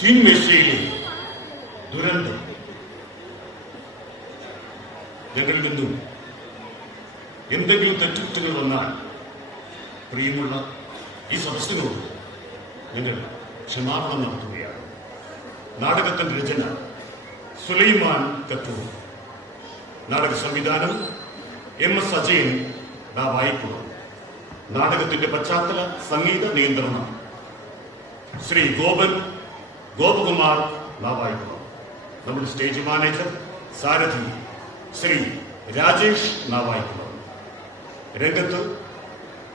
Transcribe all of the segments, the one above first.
തീൻമേശയിലെ ദുരന്തം. ഞങ്ങളിൽ നിന്നും എന്തെങ്കിലും തെറ്റുകുറ്റങ്ങൾ വന്നാൽ പ്രിയമുള്ള ഈ സദസ്സിനോട് ഞങ്ങൾ ക്ഷമാപണം നടത്തുകയാണ്. നാടകത്തിന്റെ രചന സുലൈമാൻ കത്തൂർ, നാടക സംവിധാനം MS അജയൻ വായിക്കുളം, നാടകത്തിന്റെ പശ്ചാത്തല സംഗീത നിയന്ത്രണം ശ്രീ ഗോപകുമാർ വായിക്കുളം, നമ്മുടെ സ്റ്റേജ് മാനേജർ സാരഥി ശ്രീ രാജേഷ് വായിക്കുളം, രംഗത്ത്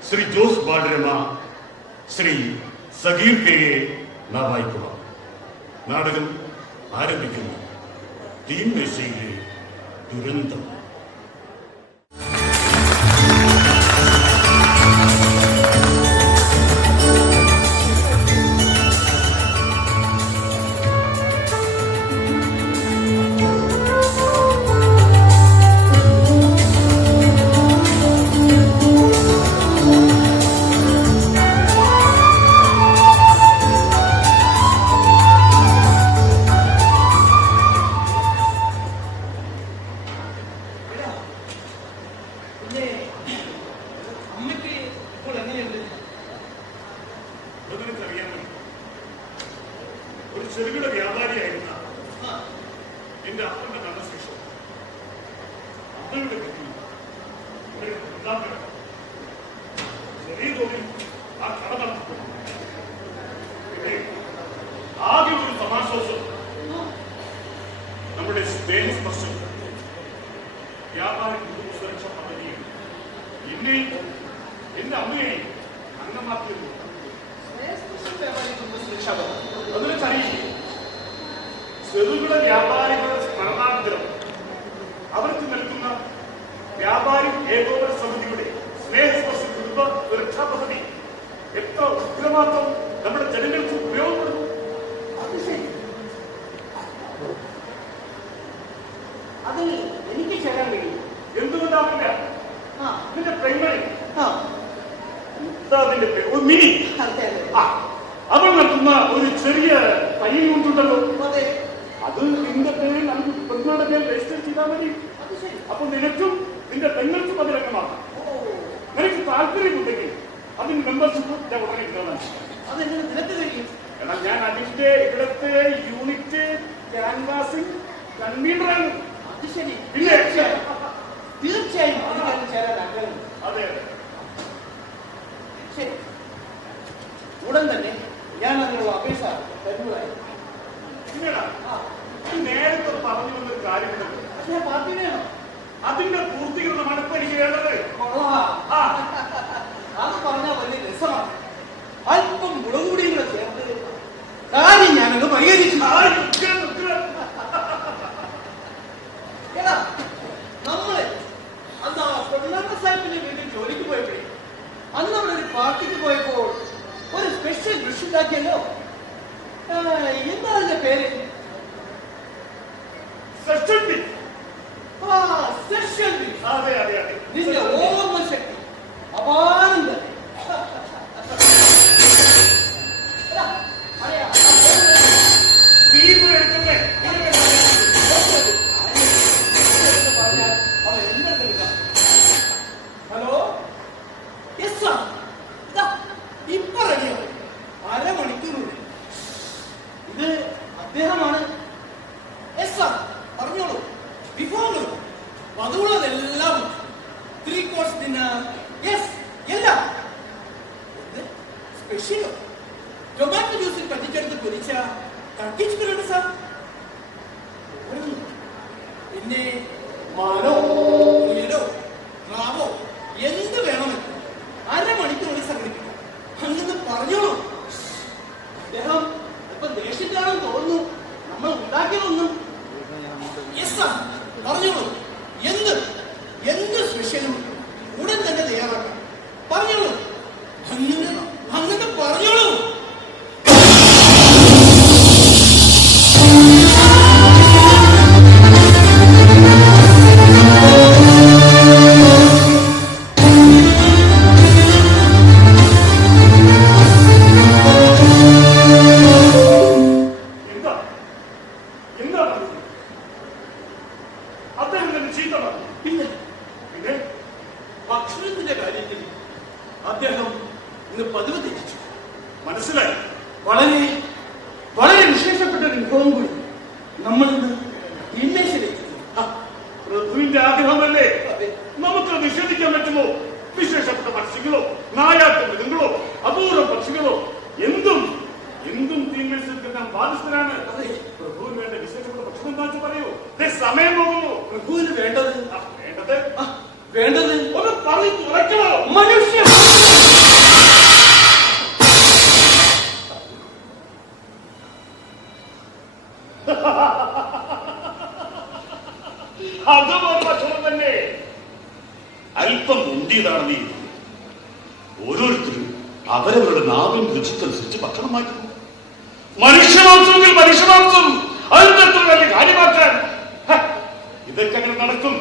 ശ്രീ ജോസ് ബാലരമ, ശ്രീ സഗീർ കെ വായിക്കുളം. നാടകം ആരംഭിക്കുന്നു. തീൻമേശയിലെ ദുരന്തം. ഒരു ചെറുകിട വ്യാപാരിയായിരുന്ന എന്റെ അപ്പന്റെ മരണശേഷം അമ്മയുടെ ചെറിയ തോതിൽ ആ കട നടത്തിപ്പോയി. ആകെ ഒരു സമാശ്വാസം നമ്മുടെ സ്നേഹസ്പർശം വ്യാപാരി സുരക്ഷാ പദ്ധതിയും എന്നെയും എന്റെ അമ്മയെയും അംഗമാക്കിയിരുന്നു. ചെറുകിട വ്യാപാരികളുടെ സ്മരണാനന്തരം അവർക്ക് നൽകുന്ന വ്യാപാരി ഏകോപന സമിതിയുടെ സ്നേഹസ്പർശ കുടുംബ സുരക്ഷാ പദ്ധതി എത്ര ഉഗ്രമാത്രം നമ്മുടെ ജനങ്ങൾക്ക് ഉപയോഗപ്പെടുന്നു. അതിൽ എനിക്ക് ചേരാൻ കഴിയും. എന്തുകൊണ്ടാവില്ല? നിന്റെ പെങ്ങൾ മിനി അവൾ നടത്തുന്ന ഒരു ചെറിയ തയ്യൽ കൊണ്ടുണ്ടല്ലോ, അത് നിന്റെ പേരിൽ പെങ്ങളുടെ പേര് രജിസ്റ്റർ ചെയ്താൽ മതി. അപ്പൊ നിനക്കും നിന്റെ പെങ്ങൾക്കും അതിലംഗമാക്കാം. നിനക്ക് താല്പര്യമുണ്ടെങ്കിൽ അതിന് മെമ്പർഷിപ്പ് ഞാൻ ഉടനെ കയറാൻ. എന്നാൽ ഞാൻ അതിന്റെ ഇവിടുത്തെ യൂണിറ്റ് ക്യാൻവാസിംഗ് കൺവീനറാണ്. പിന്നെ തീർച്ചയായും അതെ, ശരി. ഉടൻ തന്നെ ഞാൻ അതിനുള്ള അപേക്ഷ തരുന്നതായി. നേരത്തെ പറഞ്ഞു വന്നൊരു കാര്യമുണ്ടല്ലോ, പാർട്ടി വേണം. അതിന്റെ പൂർത്തീകരണമാണ് ഇപ്പൊ എനിക്ക് വേണ്ടത്. അത് പറഞ്ഞാൽ വലിയ രസമാണ്. അല്പം മുളക് പൊടിയും കൂടെ ചേർത്ത് കാര്യം ഞാനത് പരിഹരിച്ചു. നമ്മള് അന്ന് ആ പൊന്നാണ്ട സാഹിബിന്റെ വീട്ടിൽ ജോലിക്ക് പോയപ്പോഴേ അന്ന് അവിടെ ഒരു പാർട്ടിക്ക് പോയപ്പോൾ ഒരു സ്പെഷ്യൽ ഡിഷ് ഉണ്ടാക്കിയല്ലോ. എന്താ അതിന്റെ പേര്? നിന്റെ ഓർമ്മ ശക്തി അപാരം തന്നെ. ഹലോ, യെസ് സാർ, ഇപ്പൊ റെഡിയോ. അരമണിക്കൂറിനുള്ളിൽ. ഇത് അദ്ദേഹമാണ്. യെസ് സാർ, പറഞ്ഞോളൂ. വിഭവങ്ങളും അതുള്ളതെല്ലാം 3 കോഴ്സ് ഡിന്നർ. യെസ്, എല്ലാം. സ്പെഷ്യലോ ടൊമാറ്റോ ജ്യൂസിൽ പറ്റിച്ചെടുത്ത് പൊരിച്ച തട്ടിച്ചിട്ടുണ്ട് സാർ. പിന്നെ മാനോ മുയലോ റാവോ എന്ത് വേണമെന്ന് അരമണിക്കൂറിൽ സംഘടിപ്പിക്കും. അങ്ങനെ പറഞ്ഞോളൂ. അദ്ദേഹം ഇപ്പൊ ദേഷ്യത്തിലാണെന്ന് തോന്നുന്നു. നമ്മൾ ഉണ്ടാക്കിയതൊന്നും. യെസ് സാർ, പറഞ്ഞോളൂ. എന്ത് സ്പെഷ്യലും ഉടൻ തന്നെ തയ്യാറാക്കാം. പറഞ്ഞോളൂ. അങ്ങനെ പറഞ്ഞോളൂ. ഞാൻ ബാധിച്ചതാണ്. പ്രഭുവിന് വേണ്ട വിശേഷപ്പെട്ട ഭക്ഷണം എന്താ വെച്ച് പറയൂ. സമയം പോകുന്നു. പ്രഭുവിന് വേണ്ടത് വേണ്ടത് വേണ്ടത് ഒന്ന് പറഞ്ഞു തുറയ്ക്കണോ? മനുഷ്യ അതും ഒരു ഭക്ഷണം തന്നെ. അല്പം മുന്തിയതാണ് നീ. ഓരോരുത്തരും അവരവരുടെ നാവിൻ രുചിക്കനുസരിച്ച് ഭക്ഷണം മാറ്റുന്നു. മനുഷ്യമാംസമെങ്കിൽ മനുഷ്യമാംസം, അതിനെത്ര വലിയ കാര്യമാക്കാൻ ഇതൊക്കെ അങ്ങനെ നടക്കും.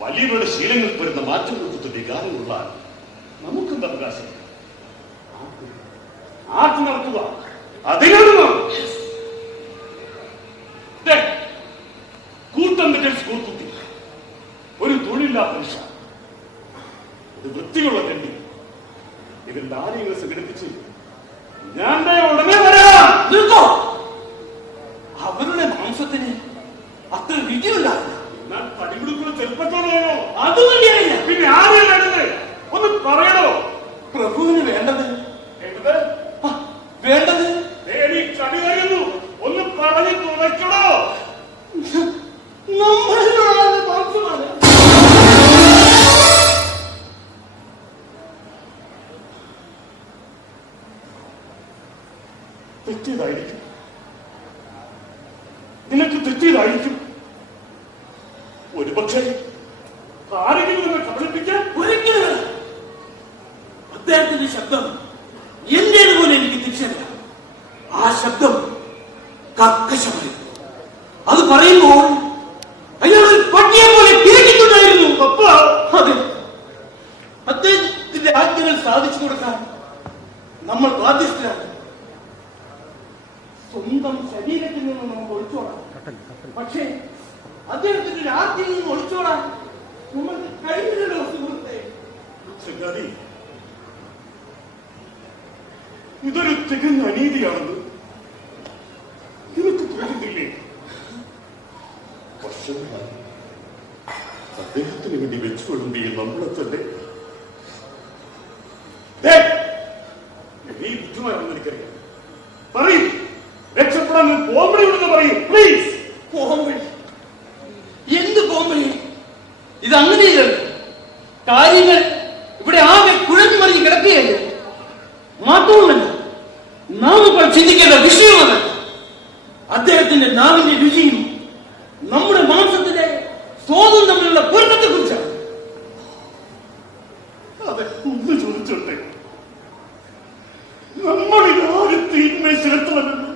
വലിയവരുടെ ശീലങ്ങൾക്ക് വരുന്ന മാറ്റങ്ങൾക്ക് വികാരമുള്ള നമുക്കെന്ത് അവകാശം? ആർക്ക് നടത്തുക അതിനാണ് കൂട്ടം കൂർത്തുത്തി ഒരു തൊഴിലില്ലാത്ത മനുഷ്യ, ഒരു വൃത്തിയുള്ള തെണ്ടി. ഇതിന്റെ ആരെയും സംഘടിപ്പിച്ച് ഞാൻ ഉടനെ വരാം. നിർത്തോ. അവരുടെ മാംസത്തിന് അത്ര രുചിയുണ്ടാവില്ല. എന്നാൽ പടിപിടിക്കുന്ന ചെറുപ്പത്തോടെയാണോ? അത് തന്നെയല്ല. പിന്നെ ആരെയും വേണ്ടത് ഒന്ന് പറയണോ? പ്രഭുവിന് വേണ്ടത് വേണ്ടത് വേണ്ടത് കടി വരുന്നു. ഒന്ന് പറഞ്ഞു തുറക്കണോ? നമ്മളിലുള്ള മാംസമാണ്. തെറ്റിയതായിരിക്കും, നിനക്ക് തെറ്റിയതായിരിക്കും. ഒരുപക്ഷെ ആരെങ്കിലും നിന്നെ കബളിപ്പിക്കാൻ. ഒരിക്കലും അദ്ദേഹത്തിന്റെ ശബ്ദം എന്റേതുപോലെ എനിക്ക് തിരിച്ചറിയാം. ആ ശബ്ദം കർക്കശമായി. അത് പറയുമ്പോൾ അയാൾ ഒരു പട്ടിയെ പോലെ പിരിക്കുന്നുണ്ടായിരുന്നു. അതെ, അദ്ദേഹത്തിന്റെ ആജ്ഞകൾ സാധിച്ചു കൊടുക്കാൻ നമ്മൾ ബാധ്യസ്ഥരാണ്. സ്വന്തം ശരീരത്തിൽ നിന്ന് നമുക്ക് ഒളിച്ചോടാം, പക്ഷേ അദ്ദേഹത്തിന്റെ ഒരു ആജ്ഞയിൽ നിന്ന് ഒളിച്ചോടാൻ നമുക്ക് കഴിഞ്ഞില്ലല്ലോ സുഹൃത്തെ. ചങ്ങാതി, ഇതൊരു തികഞ്ഞ അനീതിയാണെന്ന് നിനക്ക് തോന്നുന്നില്ലേ? വർഷങ്ങളായി അദ്ദേഹത്തിന് വേണ്ടി വെച്ചു വിളമ്പിയ നമ്മളെ തന്നെ നീ ബുദ്ധിമാണെന്ന് എനിക്കറിയാം. പറയും, രക്ഷപ്പെടാൻ പോംവഴി വിടുന്ന പറയും. പ്ലീസ്. പോംവഴി? എന്ത് പോംവഴി? ഇതങ്ങനെയല്ല. കാര്യങ്ങൾ ഇവിടെ ആകെ കുഴഞ്ഞു മറിഞ്ഞ് കിടക്കുകയല്ലേ. മാത്രവുമല്ല, നാം ഇപ്പോൾ ചിന്തിക്കേണ്ട വിഷയമല്ല അദ്ദേഹത്തിന്റെ നാവിന്റെ രുചിയും നമ്മുടെ മാംസത്തിന്റെ സ്വാദും തമ്മിലുള്ള പൊരുത്തത്തെ കുറിച്ചാണ്. അതെ, ഒന്ന് ചോദിച്ചോട്ടെ, നമ്മളിതാരും തീന്മേ ചെലുത്തണമെന്ന്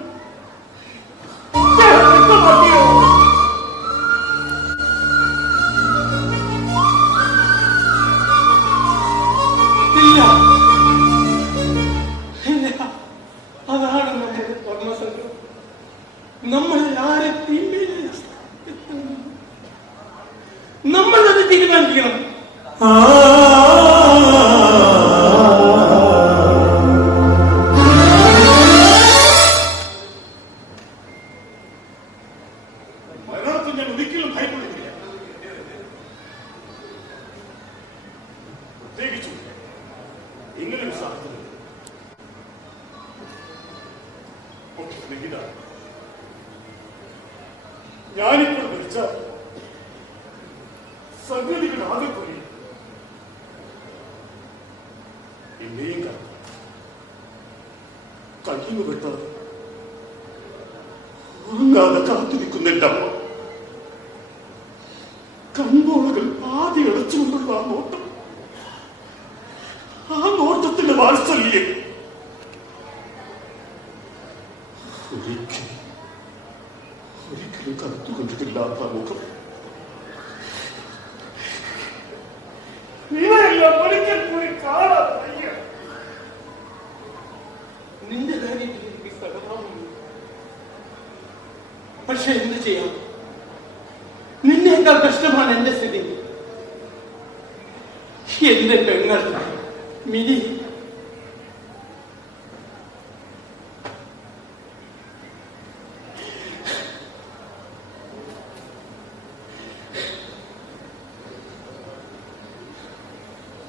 അതാണ് നമ്മുടെ കർമ്മസംഘം. നമ്മൾ ആരെ നമ്മൾ അത് തീരുമാനിക്കണം. മരണത്തിൽ ഞാൻ ഒരിക്കലും ഭയപ്പെടുന്നില്ല. പ്രത്യേകിച്ചും ഇങ്ങനെ ഒരു സാഹചര്യം. ഞാനിപ്പോൾ മരിച്ച സംഗതികൾ ആകെ പോയി. എന്നെയും കഴിയുന്നു വിട്ട ഉറങ്ങാതെ കാത്തിരിക്കുന്നില്ല. കൺപോളകൾ പാതി അടച്ചുകൊണ്ടുള്ള ആ നോട്ടം, ആ നോട്ടത്തിന്റെ വാത്സല്യം ഒരിക്കലും കറുത്തുകൊണ്ടിട്ടില്ലാത്ത മുഖം. ഇവയെല്ലാം ഒരിക്കൽ കൂടി കാണാൻ വയ്യ. നിന്റെ കാര്യത്തിൽ എനിക്ക് സഹതാപമുണ്ട്. പക്ഷെ എന്ത് ചെയ്യാം? നിന്നേക്കാൾ കഷ്ടമാണ് എന്റെ സ്ഥിതി. എന്റെ പെങ്ങൾ മിനി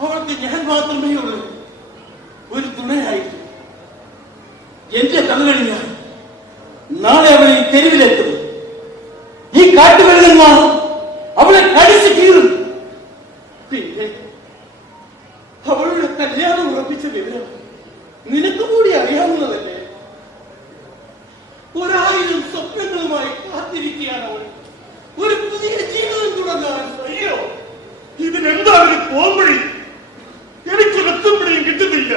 അവർക്ക് ഞാൻ മാത്രമേ ഉള്ളൂ ഒരു തുണയായിട്ട്. എന്റെ കണ്ണുകളിൽ ഞാൻ നാളെ അവൾ ഈ തെരുവിലെത്തും. ഈ കാട്ടുമൃഗന്മാർ അവളെ കടിച്ചു കീറും. പിന്നെ അവളുടെ കല്യാണം ഉറപ്പിച്ച വിവരം നിനക്ക് കൂടി അറിയാവുന്നതല്ലേ? 1000 സ്വപ്നങ്ങളുമായി കാത്തിരിക്കുകയാണ് അവൾ. ഒരു പുതിയ ജീവിതം തുടങ്ങാൻ. അയ്യോ, ഇതിനെന്താ ഒരു പോംവഴി? എനിക്ക് എത്തുമ്പോഴേയും കിട്ടുന്നില്ല.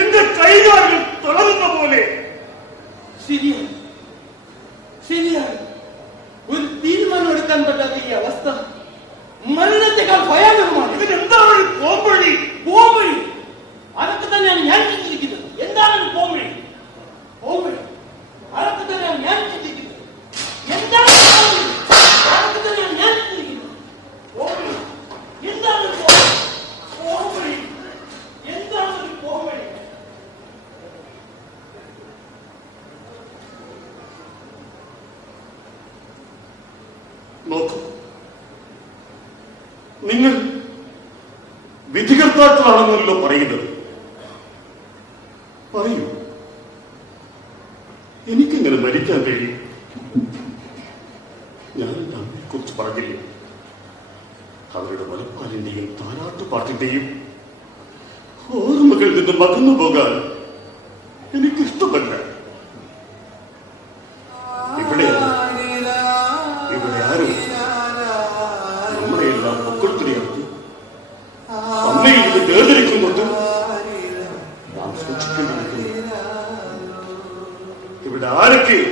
എന്റെ കൈകാലുകൾ തളരുന്ന പോലെ. ശരിയാണ്, ശരിയാണ്. ഒരു തീരുമാനം എടുക്കാൻ പറ്റാത്ത ഈ അവസ്ഥ മരണത്തെക്കാൾ ഭയാനകമാണ്. ഇതിനെന്താണ് ഒരു പോംവഴി? പോംവഴി അതൊക്കെ തന്നെയാണ് ഞാൻ ചിന്തിക്കുന്നത്. എന്താണ് ഒരു പോംവഴി? പോംവഴി അതൊക്കെ തന്നെയാണ് ഞാൻ ചിന്തിക്കുന്നത്. എന്താണ് പോംവഴി? അതൊക്കെ തന്നെയാണ് ഞാൻ ചിന്തിക്കുന്നത്. പോംവഴി എന്താണ് ഒരു പോംവഴി? പോംവഴി എന്താണ് ഒരു പോംവഴി? നോക്കൂ, നിങ്ങൾ വിധികർത്താക്കളാണെന്നല്ലോ പറയുന്നത്. പറയൂ, എനിക്കിങ്ങനെ മരിക്കാൻ കഴിയും? ഞാൻ നമ്മെ കുറിച്ച് പറഞ്ഞില്ലേ, അവരുടെ മലപ്പാലിന്റെയും താരാട്ടുപാട്ടിന്റെയും ഓർമ്മകളിൽ നിന്ന് മറന്നു പോകാൻ എനിക്കിഷ്ടമല്ല. ഇവിടെ ആരും നമ്മളെയെല്ലാം പൊക്കത്തിനെടുത്ത് അമ്മയിൽ നിന്ന് വേർതിരിക്കുന്നുണ്ട്. നാം സൂക്ഷിക്കേണ്ടിയിരിക്കുന്നു. ഇവിടെ ആരൊക്കെയോ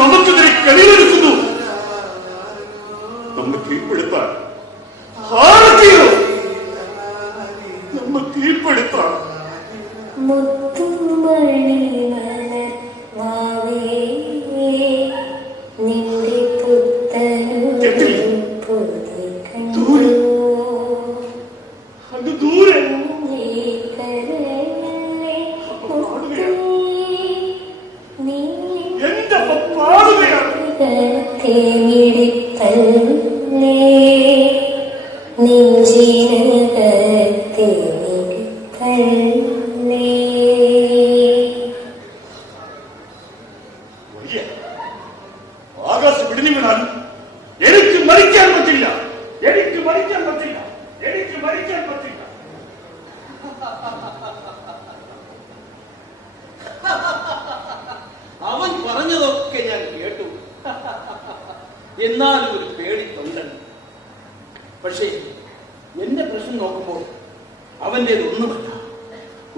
നമുക്കെതിരെ കണിയൊരുക്കുന്നു. നമ്മെ കീഴ്പ്പെടുത്താൻ ആരൊക്കെയോ നമ്മെ കീഴ്പ്പെടുത്താൻ. ആകാശം പിടിഞ്ഞു വീണാലും എനിക്ക് മരിക്കാൻ പറ്റില്ല. അവൻ പറഞ്ഞതൊക്കെ ഞാൻ കേട്ടു. എന്നാലും ഒരു പേടി തൊണ്ടൻ. പക്ഷേ എന്റെ പ്രശ്നം നോക്കുമ്പോൾ അവന്റേതൊന്നുമല്ല.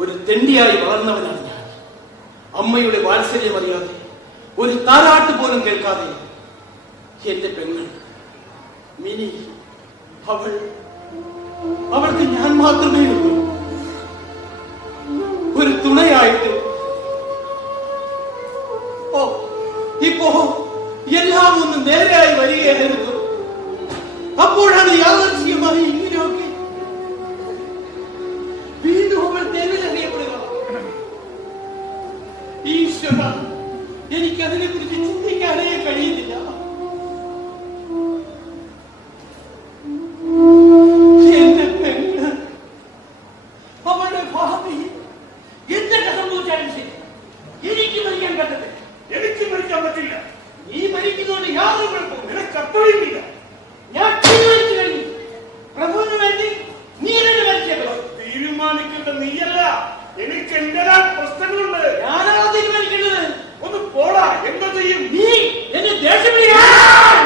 ഒരു തെണ്ടിയായി വളർന്നവനാണ് ഞാൻ. അമ്മയുടെ വാത്സല്യം അറിയാതെ, ഒരു താരാട്ട് പോലും കേൾക്കാതെ എന്റെ പെങ്ങൾ മിനി, അവൾക്ക് ഞാൻ മാത്രമേ ഉള്ളൂ ഒരു തുണയായിട്ട്. ഓ, ഇപ്പോ എല്ലാം ഒന്ന് നേരെയായി വരികയായിരുന്നു. അപ്പോഴാണ് യാദൃശ്ചികമായി ഇങ്ങനെയൊക്കെ വീണ്ടും അവൾ തെരുവിലറിയപ്പെടുക. ഈശ്വര, എനിക്കതിനെ കുറിച്ച് ചിന്തിക്കാനേ കഴിയുന്നില്ല. എന്റെ പെണ്ണ്, അവളുടെ ഭാവി എന്തൊക്കെ സംഭവിച്ചാലും ശരി, എനിക്ക് മരിക്കാൻ പറ്റത്തില്ല. എനിക്ക് മരിക്കാൻ പറ്റില്ല. നീ മരിക്കുന്നതുകൊണ്ട് യാതൊരു കുഴപ്പവും നിനക്ക് അത്രയുമില്ല. ഞാൻ തീരുമാനിച്ചു കഴിഞ്ഞു. പ്രഭുവിന് വേണ്ടി നീ എന്നെ മരിച്ചേക്കണം. തീരുമാനിക്കേണ്ട നീയല്ല, എനിക്ക് എന്റേതായ പ്രശ്നങ്ങളുണ്ട്. ഞാനാണ് തീരുമാനിക്കേണ്ടത്. ഒന്ന് പോടാ. എന്താ ചെയ്യും നീ? എന്നെ ദേഷ്യം പിടിക്കാൻ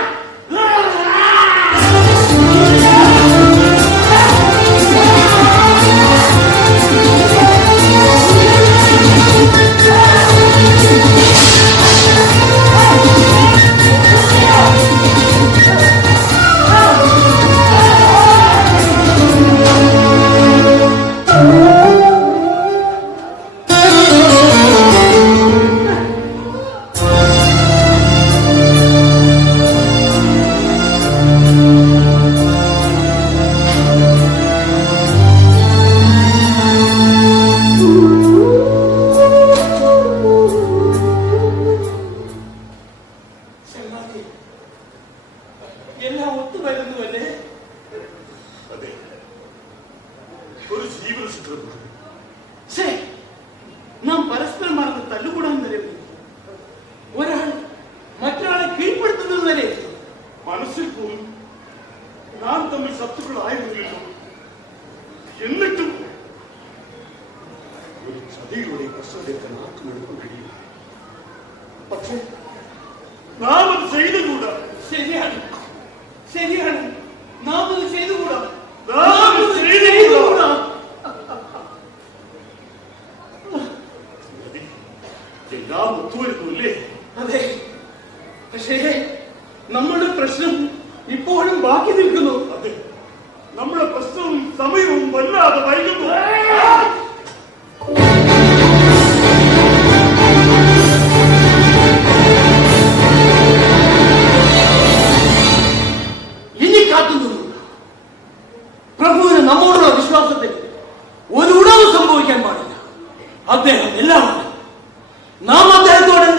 എല്ലാം ഒത്തുവരുന്നുവല്ലേ? അതെ, ഒരു ജീവന ചിത്രം. നാം പരസ്പരം മറന്ന് തീർക്കാൻ ആർക്കും എളുപ്പം കഴിയില്ല. പക്ഷേ നാം അത് ചെയ്തുകൂടാ. ശരിയാണ്, ശരിയാണ്. നാം അത് ചെയ്തുകൂടാ. എല്ലാം ഒത്തുവരുന്നില്ലേ? അതെ, പക്ഷേ നമ്മുടെ പ്രശ്നം ഇപ്പോഴും ബാക്കി നിൽക്കുന്നു. അതെ, നമ്മുടെ പ്രശ്നവും സമയവും വല്ലാതെ വൈകുന്നു. ഇനി കാത്തുനിന്നു പ്രഭുവിന് നമ്മോടുള്ള വിശ്വാസത്തിൽ ഒരു ഉടവ് സംഭവിക്കാൻ പാടില്ല. അദ്ദേഹം എല്ലാമാണ്. നാം അദ്ദേഹത്തോട്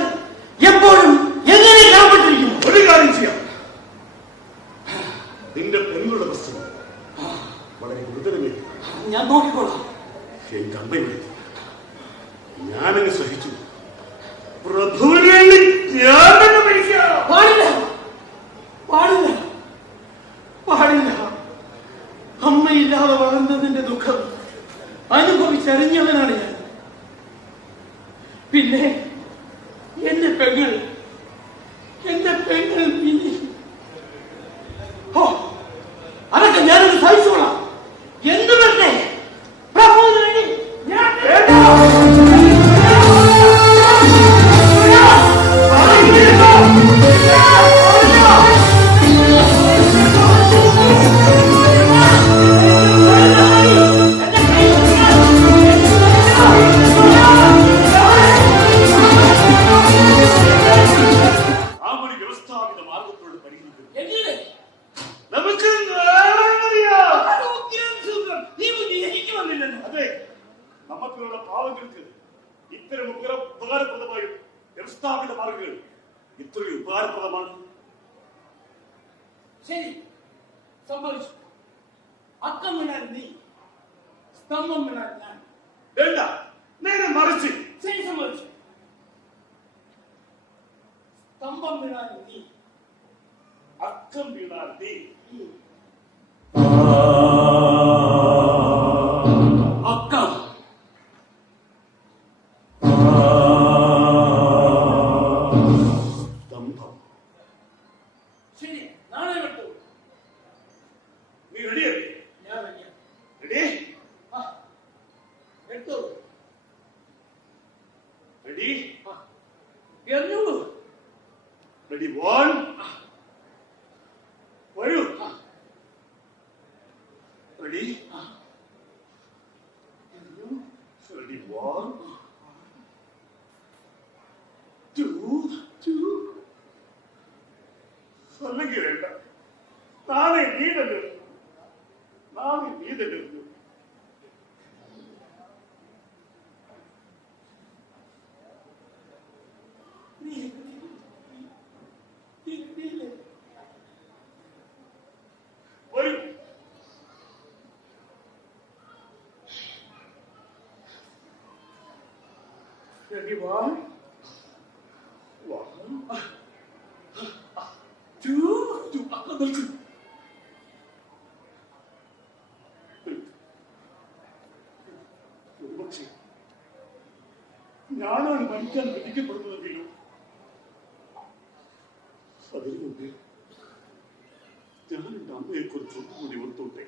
എപ്പോഴും എങ്ങനെ കടപ്പെട്ടിരിക്കുന്നു. ഒരു കാര്യം ചെയ്യാം. നിന്റെ പെങ്ങളുടെ പ്രശ്നം വളരെ ഗുരുതരമേ. ഞാൻ നോക്കിക്കോളാം. എന്റെ അമ്മ വിളിച്ചു, ഞാനങ്ങ് സഹിച്ചു. പ്രഭുവിന് വേണ്ടി ഞാൻ തന്നെ മരിക്കാം. പാടില്ല, പാടില്ല, പാടില്ല. അമ്മയില്ലാതെ വളർന്നതിന്റെ ദുഃഖം അനുഭവിച്ചറിഞ്ഞവനാണ് ഞാൻ. പിന്നെ എന്റെ പെങ്ങൾ പിന്നെ അതൊക്കെ ഞാനൊന്ന് സഹിച്ചോളാം. എന്ത് വരട്ടെ, പ്രഭുവിന് വേണ്ടി ഞാൻ നമുക്കുള്ള പാവങ്ങൾക്ക് ഇത്തരം ഉപകാരപ്രദമായും വ്യവസ്ഥാപിത മാർഗങ്ങൾ ഇത്രയും ഉപകാരപ്രദമാണ്. ശരി, സമ്മതിച്ചു. അക്കം വീണാൽ നീ, സ്തംഭം വീണാൽ ഞാൻ. വേണ്ട, നേരെ മറിച്ച്. ശരി, സമ്മതിച്ചു. സ്തംഭം വീണാൽ നീ, അക്കം വീണാൽ നീ. അക്കം സ്തംഭം. ശരി, നാളെ വിട്ടു. നീ റെഡിയല്ലേ? ഞാൻ റെഡിയാ. റെഡി? എടുത്തു. റെഡി? എറിഞ്ഞോളൂ. റെഡി? വൺ. വരൂ. റെഡി? റെഡി? One, two. അല്ലെങ്കിൽ വേണ്ട, നാളെ നീ തന്നെ. നാളെ നീ തന്നെ. വരൂ. Ready, one, two. ഒരുപക്ഷെ ഞാനാണ് മരിക്കാൻ വിധിക്കപ്പെടുന്നതെങ്കിലും അതിനു മുമ്പേ ഞാൻ എന്റെ അമ്മയെ കുറിച്ച് ഒന്നുകൂടി ഓർത്തോട്ടെ.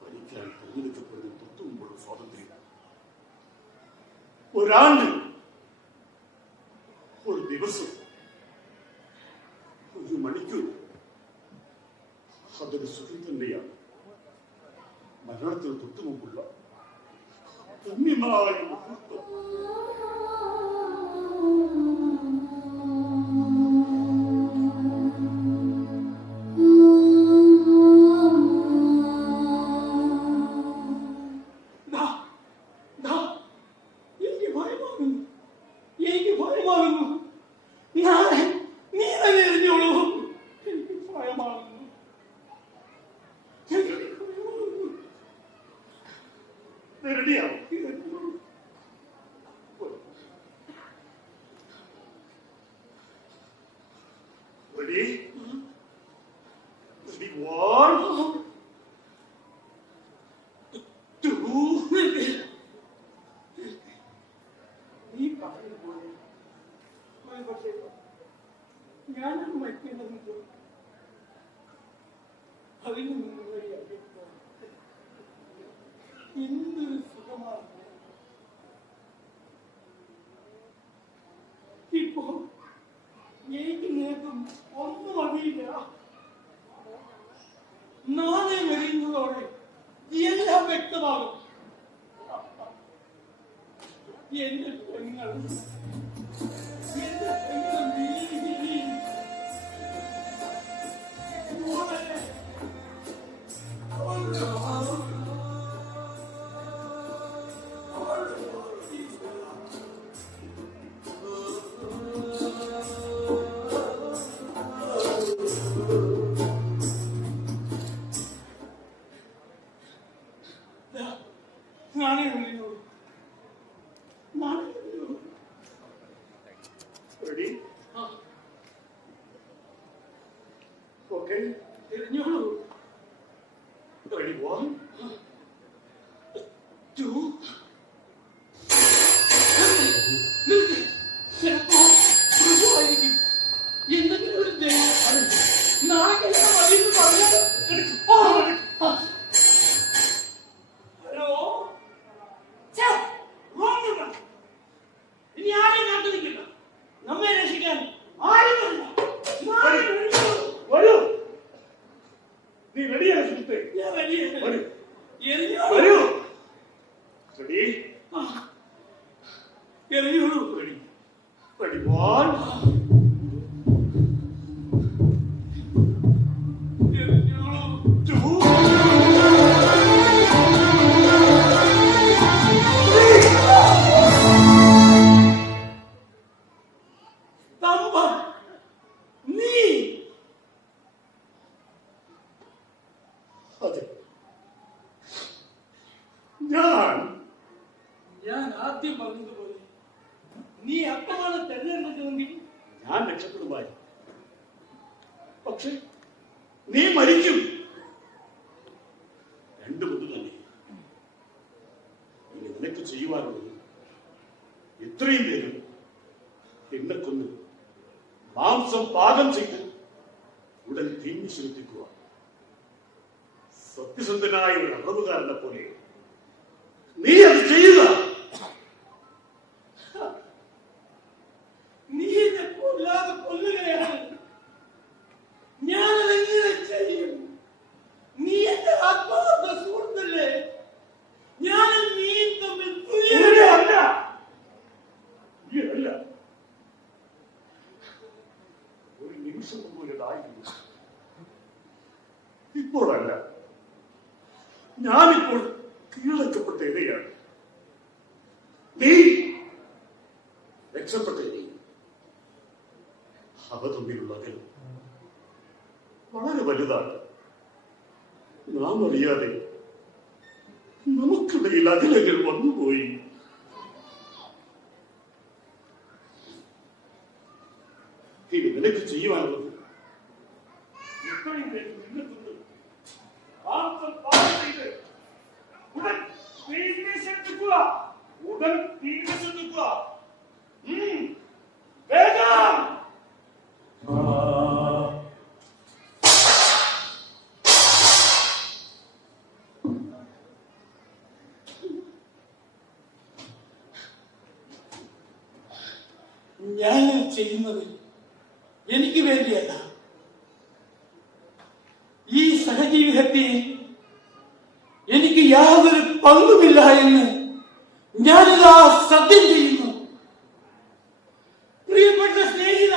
മരിക്കാൻ തിരഞ്ഞെടുക്കപ്പെടുന്ന തൊട്ടു മുമ്പുള്ള സ്വാതന്ത്ര്യം ഒരാണ്ട്, ഒരു ദിവസം, ഒരു മണിക്കൂർ, അതൊരു സുഖം തന്നെയാണ്. മരണത്തിന് തൊട്ടു മുമ്പുള്ള പുണ്യമായ മുഹൂർത്തം. എനിക്ക് ഭയമാകുന്നു. നാട്ടിൽ പോയി പക്ഷേ ഞാനത് മരിക്കേണ്ടതുണ്ട്. അതിന് മുമ്പ് എന്തൊരു സുഖമാണ്. ഇപ്പോ എനിക്ക് നേരത്തും ഒന്നും അറിയില്ല. നാളെ വരുന്നതോടെ എല്ലാം വ്യക്തമാകും. എന്റെ പെങ്ങൾ Ready? Okay. Ready, 1, 2. എന്തെങ്കിലും ഒരു നാളെ ഹലോ, ഇനി ആരെയും കാത്തു നിൽക്കില്ല. നമ്മെ രക്ഷിക്കാൻ ആരും വരൂ. നീ റെഡിയാണ് സുഹൃത്തെ? ഞാൻ റെഡിയാണ്. വരൂ. വരൂ. Ready? എറിയോളൂ. Ready. Ready, 1. എറിഞ്ഞോളൂ. 2. അതെ, ഞാൻ ആദ്യം പറഞ്ഞതുപോലെ നീ അപ്പമാണ് തെരഞ്ഞെടുത്തതെങ്കിൽ ഞാൻ രക്ഷപ്പെടുമായി. പക്ഷെ നീ മരിക്കും. രണ്ടു മുതൽ തന്നെ ഇനി നിനക്ക് ചെയ്യുവാനുള്ളത് എത്രയും പേര് എന്നെ കൊന്ന് മാംസം പാകം ചെയ്ത് ഉടൻ തിന്നി ശ്രദ്ധിക്കുക. സത്യസന്ധനായ ഒരു അറവുകാരനെ പോലെ നീ അത് ചെയ്യുക. നീ എന്നെ കൊല്ലാതെ കൊല്ലുകയാണ്. ഞാനതെങ്ങനെ ചെയ്യും? നീ എന്റെ ആത്മാർത്ഥ സുഹൃത്തല്ലേ? ഞാനും നീയും തമ്മിൽ തുല്യരല്ല. ഒരു നിമിഷം മുമ്പ് ഇതായിരുന്നു. ഇപ്പോഴല്ല. ഞാനിപ്പോൾ കീഴടക്കപ്പെട്ട ഇരയാണ്. നീ രക്ഷപ്പെട്ട ഇരയും. അവ തമ്മിലുള്ള അകലം വളരെ വലുതാണ്. നാം അറിയാതെ നമുക്കിടയിൽ അകലങ്ങൾ വന്നുപോയി. ഇനി നിനക്ക് ചെയ്യുവാനുള്ളത് എത്രയും വേഗം നിന്നെത്തുന്നത് മാംസം പാകം ചെയ്ത് ഉടൻ തീർച്ചയായിട്ടുക. ഉടൻ തീർച്ചയായിട്ടുക. വേഗം. ഞാൻ ചെയ്യുന്നത് എനിക്ക് വേണ്ടിയല്ല. ഈ സഹജീവിതത്തിൽ എനിക്ക് യാതൊരു പങ്കുമില്ല എന്ന് ഞാനിതാ സത്യം ചെയ്യുന്നു. പ്രിയപ്പെട്ട സ്നേഹിത,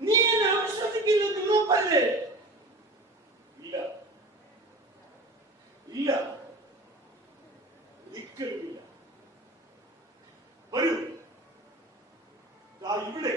നീ എന്നെ അവിശ്വസിക്കുന്നത് ഉറപ്പല്ലേ? ഇല്ല, ഇല്ല, ഒരിക്കലുമില്ല. വരൂ, ഇവിടെ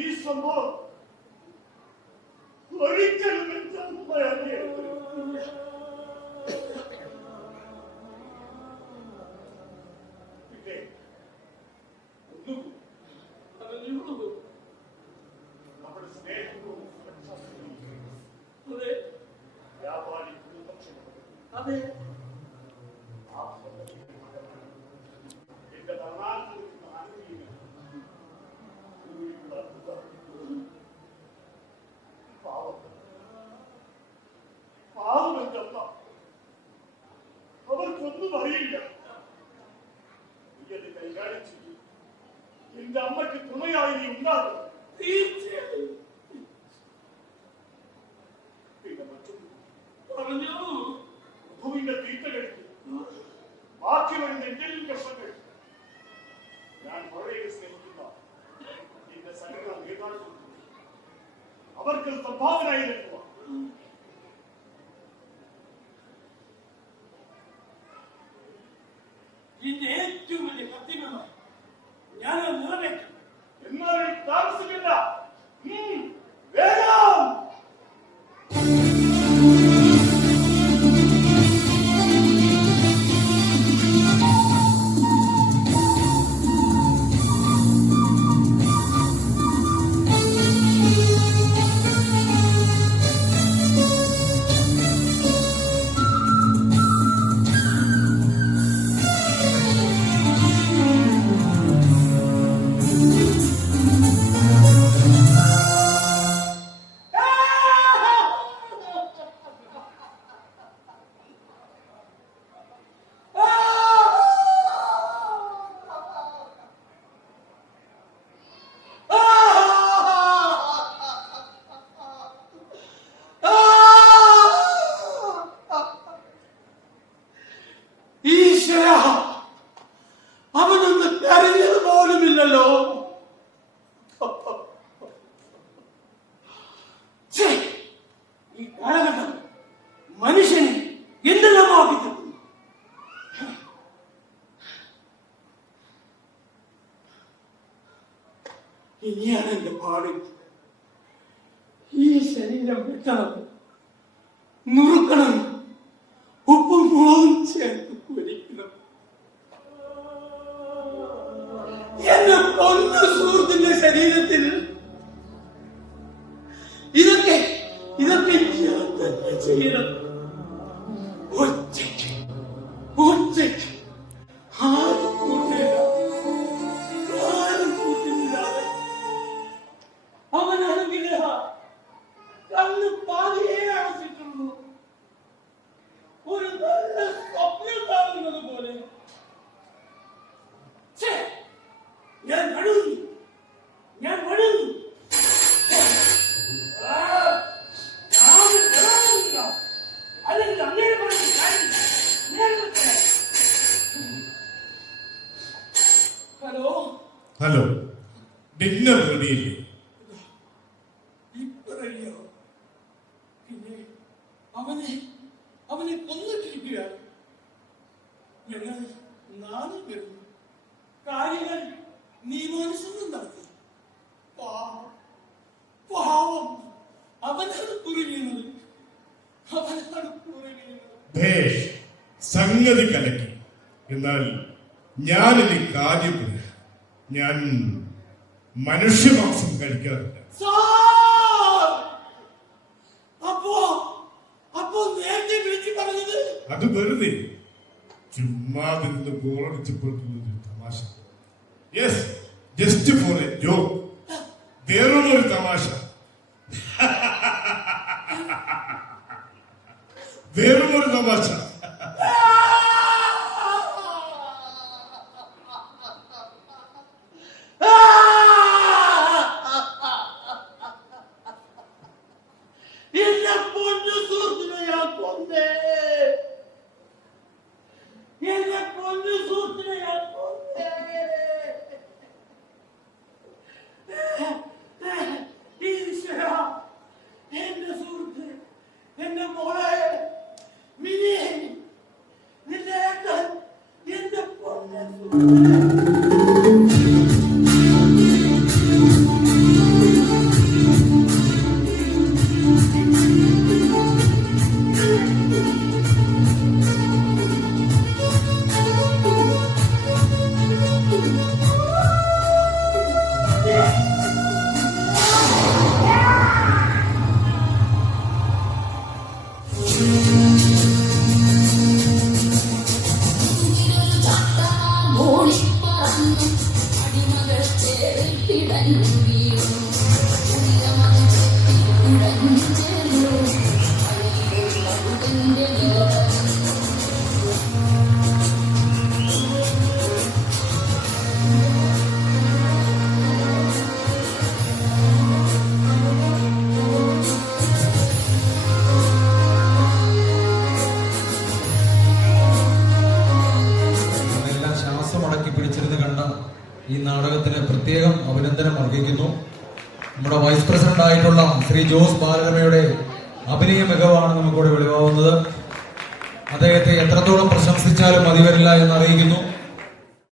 ഈ സംഭവം ഒരിക്കലും എന്റെ അമ്മ അറിയരുത്. പിന്നെ ഒന്നും അറിഞ്ഞോളൂ. നമ്മുടെ സ്നേഹവും വ്യാപാരി അതെ എന്റെ നാട്ടിൽ പാവമെന്തമ്മ, അവർക്കൊന്നും അറിയില്ല. നീയത് കൈകാര്യം ചെയ്യും. എന്റെ അമ്മയ്ക്ക് തുണയായി നീ ഉണ്ടാകും. പിന്നെ മറ്റൊന്നും പറഞ്ഞു. പ്രഭുവിന്റെ തീറ്റ കഴിക്കും, ബാക്കി വരുന്ന എന്തെങ്കിലും കഷ്ടം കഴിക്കും. ഞാൻ വളരെ സ്നേഹിക്കുന്ന എന്റെ സംഘടന നേതാക്കൾ അവർക്ക് സംഭാവനയായി നൽകുക. ഇതിന്റെ ഏറ്റവും വലിയ കത്തിമ ഞാൻ നിറവേറ്റും. എന്നാൽ താമസിക്കില്ല. വേഗം അവനൊന്ന് കരഞ്ഞത് പോലുമില്ലല്ലോ. ഈ കാലഘട്ടം മനുഷ്യന് എന്തെല്ലാം ആവശ്യപ്പെടുന്നു. ഇനിയാണ് എന്റെ പാട്. ഈ ശരീരം വെട്ടണം, നുറുക്കണം, ഉപ്പും മുളകും ചേർത്ത് പൊരിക്കണം. എന്റെ പൊന്നു സുഹൃത്തിന്റെ ശരീരത്തിൽ ഇതൊക്കെ ഞാൻ തന്നെ ചെയ്യണം. ഒറ്റയ്ക്ക് ആരും കൂട്ടില്ലാതെ. അവനാണെങ്കിൽ കണ്ണ് പാതിയെ അടച്ചിട്ടുള്ളൂ. ഒരു നല്ല സ്വപ്നം കാണുന്നത് പോലെ ഞാൻ വഴുകി. അല്ലെങ്കിൽ അങ്ങനെ പറഞ്ഞ കാര്യം. ഹലോ, ഡിന്നർ റെഡിയില്ലേ? ഇപ്പൊ റെഡിയോ? പിന്നെ അവനെ കൊന്നിട്ടിരിക്കുകയാണ്. ഞങ്ങൾ നാളെ വരുന്നു. കാര്യങ്ങൾ നിയമാനുസൃതം നടത്തി. പാവം അവനാണ് കുറുകിയത്. ഭേഷ്, സംഗതി കലക്കി. എന്നാൽ ഞാനിനി കാര്യം പറയാം. ഞാൻ മനുഷ്യമാംസം കഴിക്കാറില്ല. അപ്പോ നേരത്തെ വിളിച്ചു പറഞ്ഞത് അത് വെറുതെ ചുമ്മാതിരുന്ന് ബോറടിച്ചപ്പോഴൊരു തമാശ. Yes, just for A joke. വേറൊരു തമാശ. വേറൊരു തമാശ. എന്നെ പൊന്നു സുഹൃത്തിനെ ഞാൻ കൊന്നേ. എന്നെ പൊന്നു സുഹൃത്തിനെ ഞാൻ കൊന്നേ. ഈശ്വരാ, എന്റെ സുഹൃത്ത്, എന്റെ മോളെ മിനി, നിന്റെ ഏട്ടൻ, എന്റെ പൊന്നു സുഹൃത്ത്. പ്രത്യേകം അഭിനന്ദനം അർഹിക്കുന്നു. നമ്മുടെ വൈസ് പ്രസിഡന്റ് ആയിട്ടുള്ള ശ്രീ ജോസ് ബാലരമയുടെ അഭിനയ മികവാണ് നമുക്കിവിടെ വെളിവാകുന്നത്. അദ്ദേഹത്തെ എത്രത്തോളം പ്രശംസിച്ചാലും മതി വരില്ല എന്ന് അറിയിക്കുന്നു.